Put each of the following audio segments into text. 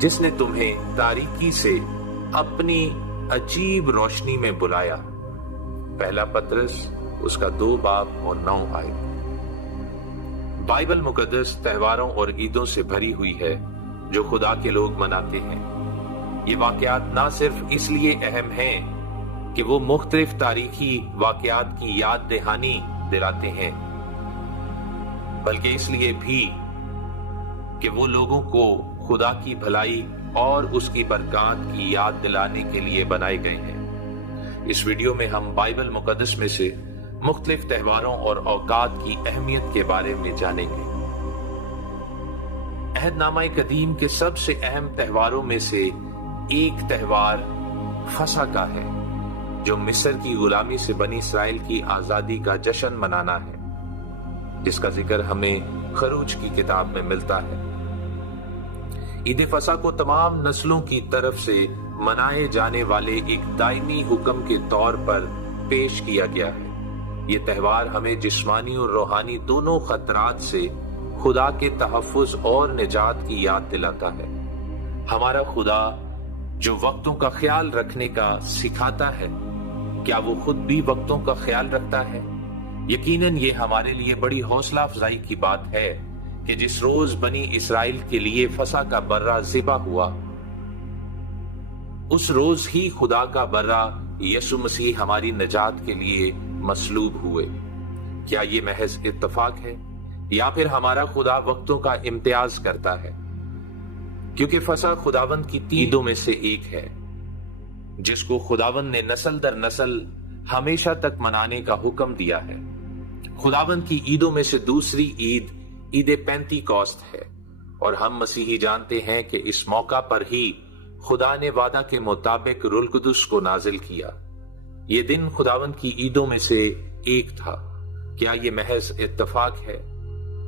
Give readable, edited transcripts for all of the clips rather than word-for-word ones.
جس نے تمہیں تاریکی سے اپنی عجیب روشنی میں بلایا۔ پہلا پطرس اس کا 2 باب اور 9 آیت۔ بائبل مقدس تہواروں اور عیدوں سے بھری ہوئی ہے جو خدا کے لوگ مناتے ہیں۔ یہ واقعات نہ صرف اس لیے اہم ہیں کہ وہ مختلف تاریخی واقعات کی یاد دہانی دلاتے ہیں، بلکہ اس لیے بھی کہ وہ لوگوں کو خدا کی بھلائی اور اس کی برکات کی یاد دلانے کے لیے بنائے گئے ہیں۔ اس ویڈیو میں ہم بائبل مقدس میں سے مختلف تہواروں اور اوقات کی اہمیت کے بارے میں جانیں گے۔ عہد نامہ قدیم کے سب سے اہم تہواروں میں سے ایک تہوار فسح کا ہے، جو مصر کی غلامی سے بنی اسرائیل کی آزادی کا جشن منانا ہے، جس کا ذکر ہمیں خروج کی کتاب میں ملتا ہے۔ عید فسح کو تمام نسلوں کی طرف سے منائے جانے والے ایک دائمی حکم کے طور پر پیش کیا گیا ہے۔ یہ تہوار ہمیں جسمانی اور روحانی دونوں خطرات سے خدا کے تحفظ اور نجات کی یاد دلاتا ہے۔ ہمارا خدا جو وقتوں کا خیال رکھنے کا سکھاتا ہے، کیا وہ خود بھی وقتوں کا خیال رکھتا ہے؟ یقیناً یہ ہمارے لیے بڑی حوصلہ افزائی کی بات ہے کہ جس روز بنی اسرائیل کے لیے فسح کا برہ ذبح ہوا، اس روز ہی خدا کا برہ یسوع مسیح ہماری نجات کے لیے مصلوب ہوئے۔ کیا یہ محض اتفاق ہے یا پھر ہمارا خدا وقتوں کا امتیاز کرتا ہے؟ کیونکہ فسح خداوند کی 3 عیدوں میں سے ایک ہے، جس کو خداوند نے نسل در نسل ہمیشہ تک منانے کا حکم دیا ہے۔ خداوند کی عیدوں میں سے دوسری عید پینتی کوست ہے، اور ہم مسیحی جانتے ہیں کہ اس موقع پر ہی خدا نے وعدہ کے مطابق روح القدس کو نازل کیا۔ یہ دن خداوند کی عیدوں میں سے ایک تھا۔ کیا یہ محض اتفاق ہے؟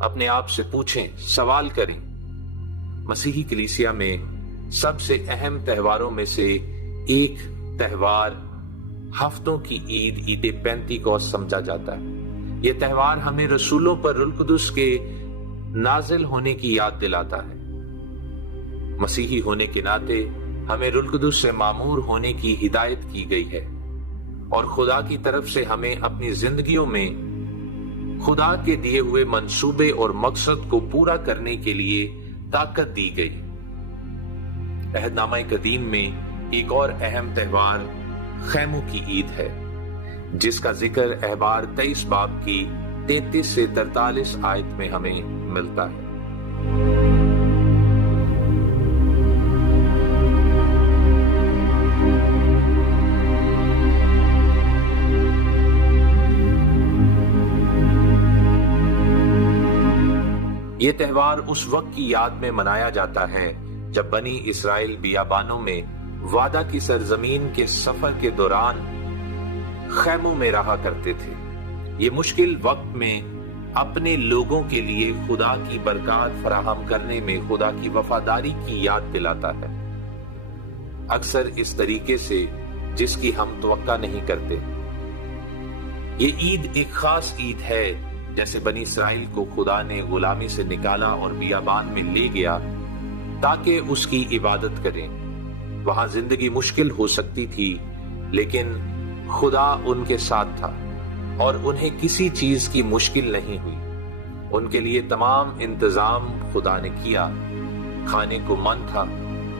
اپنے آپ سے پوچھیں، سوال کریں۔ مسیحی کلیسیا میں سب سے اہم تہواروں میں سے ایک تہوار ہفتوں کی عید پینتیکوست سمجھا جاتا ہے۔ یہ تہوار ہمیں رسولوں پر روح القدس کے نازل ہونے کی یاد دلاتا ہے۔ مسیحی ہونے کے ناطے ہمیں روح القدس سے معمور ہونے کی ہدایت کی گئی ہے، اور خدا کی طرف سے ہمیں اپنی زندگیوں میں خدا کے دیے ہوئے منصوبے اور مقصد کو پورا کرنے کے لیے طاقت دی گئی۔ عہد نامہ قدیم میں ایک اور اہم تہوار خیموں کی عید ہے، جس کا ذکر احبار 23 باب کی 33 سے 43 آیت میں ہمیں ملتا ہے۔ یہ تہوار اس وقت کی یاد میں منایا جاتا ہے جب بنی اسرائیل بیابانوں میں وعدہ کی سرزمین کے سفر کے دوران خیموں میں رہا کرتے تھے۔ یہ مشکل وقت میں اپنے لوگوں کے لیے خدا کی برکات فراہم کرنے میں خدا کی وفاداری کی یاد دلاتا ہے، اکثر اس طریقے سے جس کی ہم توقع نہیں کرتے۔ یہ عید ایک خاص عید ہے، جیسے بنی اسرائیل کو خدا نے غلامی سے نکالا اور بیابان میں لے گیا تاکہ اس کی عبادت کریں۔ وہاں زندگی مشکل ہو سکتی تھی، لیکن خدا ان کے ساتھ تھا اور انہیں کسی چیز کی مشکل نہیں ہوئی۔ ان کے لیے تمام انتظام خدا نے کیا۔ کھانے کو من تھا،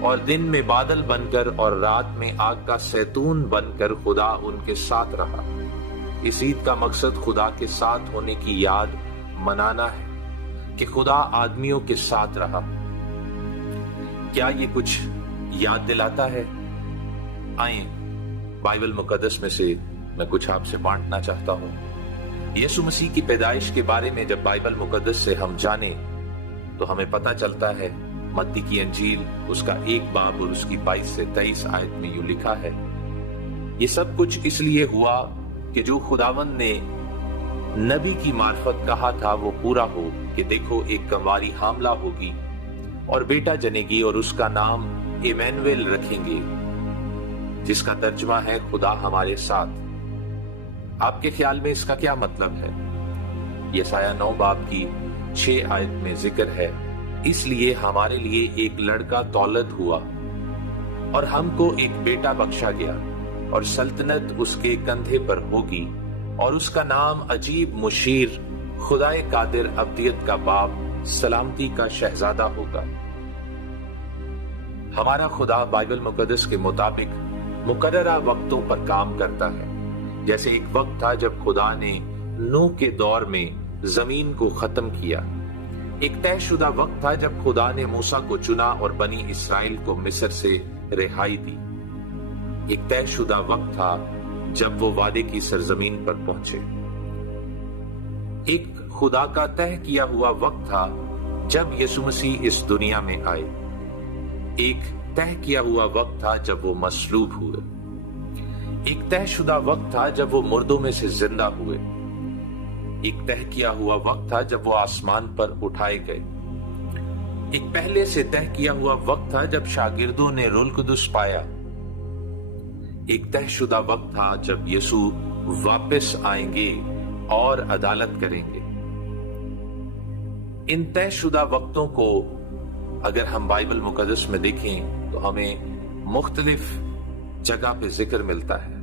اور دن میں بادل بن کر اور رات میں آگ کا زیتون بن کر خدا ان کے ساتھ رہا۔ اس عید کا مقصد خدا کے ساتھ ہونے کی یاد منانا ہے کہ خدا آدمیوں کے ساتھ رہا۔ کیا یہ کچھ یاد دلاتا ہے؟ آئیں بائبل مقدس میں سے میں کچھ آپ سے بانٹنا چاہتا ہوں۔ یسوع مسیح کی پیدائش کے بارے میں جب بائبل مقدس سے ہم جانیں تو ہمیں پتہ چلتا ہے، متی کی انجیل اس کا 1 باب اور اس کی 22 سے 23 آیت میں یوں لکھا ہے، یہ سب کچھ اس لیے ہوا کہ جو خداوند نے نبی کی معرفت کہا تھا وہ پورا ہو، کہ دیکھو ایک کنواری حاملہ ہوگی اور بیٹا جنے گی اور اس کا نام ایمینویل رکھیں گے، جس کا ترجمہ ہے خدا ہمارے ساتھ۔ آپ کے خیال میں اس کا کیا مطلب ہے؟ یسایہ 9 باب کی 6 آیت میں ذکر ہے، اس لیے ہمارے لیے ایک لڑکا تولد ہوا اور ہم کو ایک بیٹا بخشا گیا، اور سلطنت اس کے کندھے پر ہوگی، اور اس کا نام عجیب، مشیر، خدائے قادر، ابدیت کا باپ، سلامتی کا شہزادہ ہوگا۔ ہمارا خدا بائبل مقدس کے مطابق مقررہ وقتوں پر کام کرتا ہے۔ جیسے ایک وقت تھا جب خدا نے نوح کے دور میں زمین کو ختم کیا، ایک طے شدہ وقت تھا جب خدا نے موسیٰ کو چنا اور بنی اسرائیل کو مصر سے رہائی دی، ایک طے شدہ وقت تھا جب وہ وعدے کی سرزمین پر پہنچے، ایک خدا کا طے کیا ہوا وقت تھا جب یسوع مسیح اس دنیا میں آئے، ایک طے کیا ہوا وقت تھا جب وہ مصلوب ہوئے، ایک طے شدہ وقت تھا جب وہ مردوں میں سے زندہ ہوئے، ایک طے کیا ہوا وقت تھا جب وہ آسمان پر اٹھائے گئے، ایک پہلے سے طے کیا ہوا وقت تھا جب شاگردوں نے روح القدس پایا، ایک طے شدہ وقت تھا جب یسوع واپس آئیں گے اور عدالت کریں گے۔ ان طے شدہ وقتوں کو اگر ہم بائبل مقدس میں دیکھیں تو ہمیں مختلف جگہ پہ ذکر ملتا ہے۔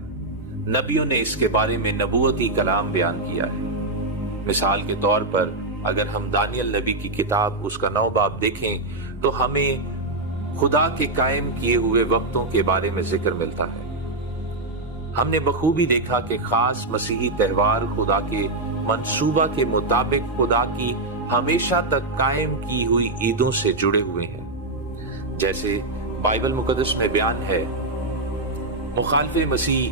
نبیوں نے اس کے بارے میں نبوتی کلام بیان کیا ہے۔ مثال کے طور پر اگر ہم دانیل نبی کی کتاب اس کا 9 باب دیکھیں تو ہمیں خدا کے قائم کیے ہوئے وقتوں کے بارے میں ذکر ملتا ہے۔ ہم نے بخوبی دیکھا کہ خاص مسیحی تہوار خدا کے منصوبہ کے مطابق خدا کی ہمیشہ تک قائم کی ہوئی عیدوں سے جڑے ہوئے ہیں۔ جیسے بائبل مقدس میں بیان ہے، مخالف مسیح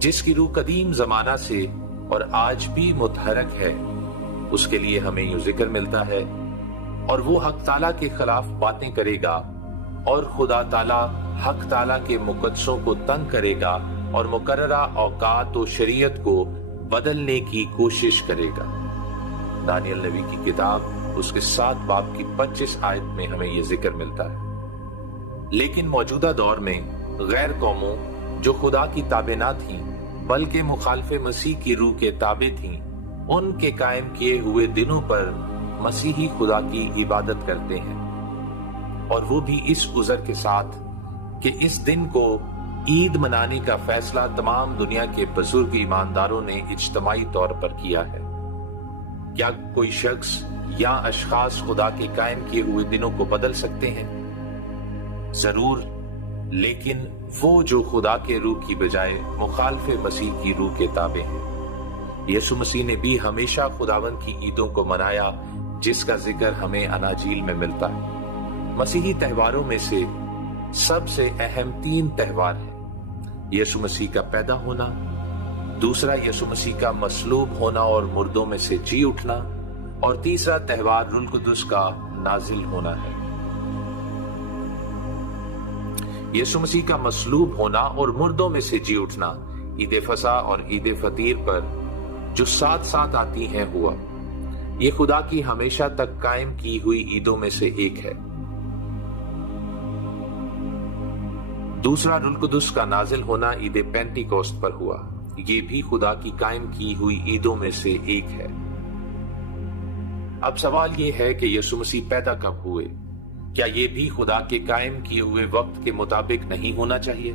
جس کی روح قدیم زمانہ سے اور آج بھی متحرک ہے، اس کے لیے ہمیں یوں ذکر ملتا ہے، اور وہ حق تعالیٰ کے خلاف باتیں کرے گا، اور خدا تعالیٰ حق تعالیٰ کے مقدسوں کو تنگ کرے گا اور مقررہ اوقات و شریعت کو بدلنے کی کوشش کرے گا۔ دانیل نبی کی کتاب اس کے 7 باب کی 25 آیت میں ہمیں یہ ذکر ملتا ہے۔ لیکن موجودہ دور میں غیر قوموں جو خدا کی تابع نہ تھیں بلکہ مخالف مسیح کی روح کے تابع تھیں، ان کے قائم کیے ہوئے دنوں پر مسیحی خدا کی عبادت کرتے ہیں، اور وہ بھی اس عذر کے ساتھ کہ اس دن کو عید منانے کا فیصلہ تمام دنیا کے بزرگ ایمانداروں نے اجتماعی طور پر کیا ہے۔ کیا کوئی شخص یا اشخاص خدا کے قائم کیے ہوئے دنوں کو بدل سکتے ہیں؟ ضرور، لیکن وہ جو خدا کے روح کی بجائے مخالف مسیح کی روح کے تابع ہیں۔ یسوع مسیح نے بھی ہمیشہ خداوند کی عیدوں کو منایا، جس کا ذکر ہمیں اناجیل میں ملتا ہے۔ مسیحی تہواروں میں سے سب سے اہم 3 تہوار ہیں: یسوع مسیح کا پیدا ہونا، دوسرا یسوع مسیح کا مصلوب ہونا اور مردوں میں سے جی اٹھنا، اور تیسرا تہوار روح القدس کا نازل ہونا ہے۔ یسوع مسیح کا مصلوب ہونا اور مردوں میں سے جی اٹھنا عید فصح اور عید فطیر پر جو ساتھ ساتھ آتی ہیں ہوا۔ یہ خدا کی ہمیشہ تک قائم کی ہوئی عیدوں میں سے ایک ہے۔ دوسرا روح القدس کا نازل ہونا عید پینٹیکوسٹ پر ہوا، یہ بھی خدا کی قائم کی ہوئی عیدوں میں سے ایک ہے۔ اب سوال یہ ہے کہ یسوع مسیح پیدا کب ہوئے؟ کیا یہ بھی خدا کے قائم کیے ہوئے وقت کے مطابق نہیں ہونا چاہیے؟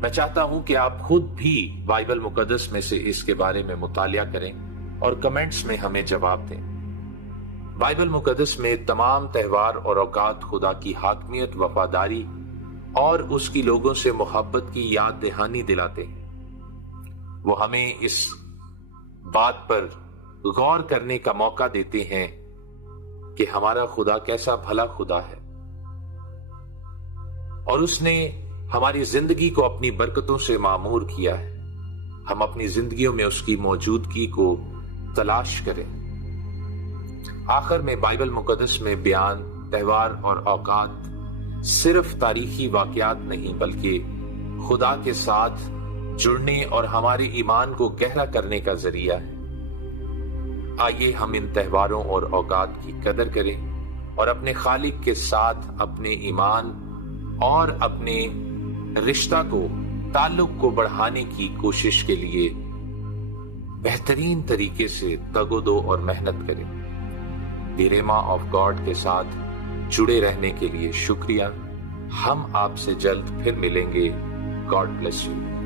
میں چاہتا ہوں کہ آپ خود بھی بائبل مقدس میں سے اس کے بارے میں مطالعہ کریں اور کمنٹس میں ہمیں جواب دیں۔ بائبل مقدس میں تمام تہوار اور اوقات خدا کی حاکمیت، وفاداری اور اس کی لوگوں سے محبت کی یاد دہانی دلاتے ہیں۔ وہ ہمیں اس بات پر غور کرنے کا موقع دیتے ہیں کہ ہمارا خدا کیسا بھلا خدا ہے، اور اس نے ہماری زندگی کو اپنی برکتوں سے معمور کیا ہے۔ ہم اپنی زندگیوں میں اس کی موجودگی کو تلاش کریں۔ آخر میں بائبل مقدس میں بیان تہوار اور اوقات صرف تاریخی واقعات نہیں بلکہ خدا کے ساتھ جڑنے اور ہمارے ایمان کو گہرا کرنے کا ذریعہ ہے۔ آئیے ہم ان تہواروں اور اوقات کی قدر کریں اور اپنے خالق کے ساتھ اپنے ایمان اور اپنے رشتہ کو، تعلق کو بڑھانے کی کوشش کے لیے بہترین طریقے سے تگ و دو اور محنت کریں۔ دی ریما آف گاڈ کے ساتھ جڑے رہنے کے لیے شکریہ. ہم آپ سے جلد پھر ملیں گے. God bless you.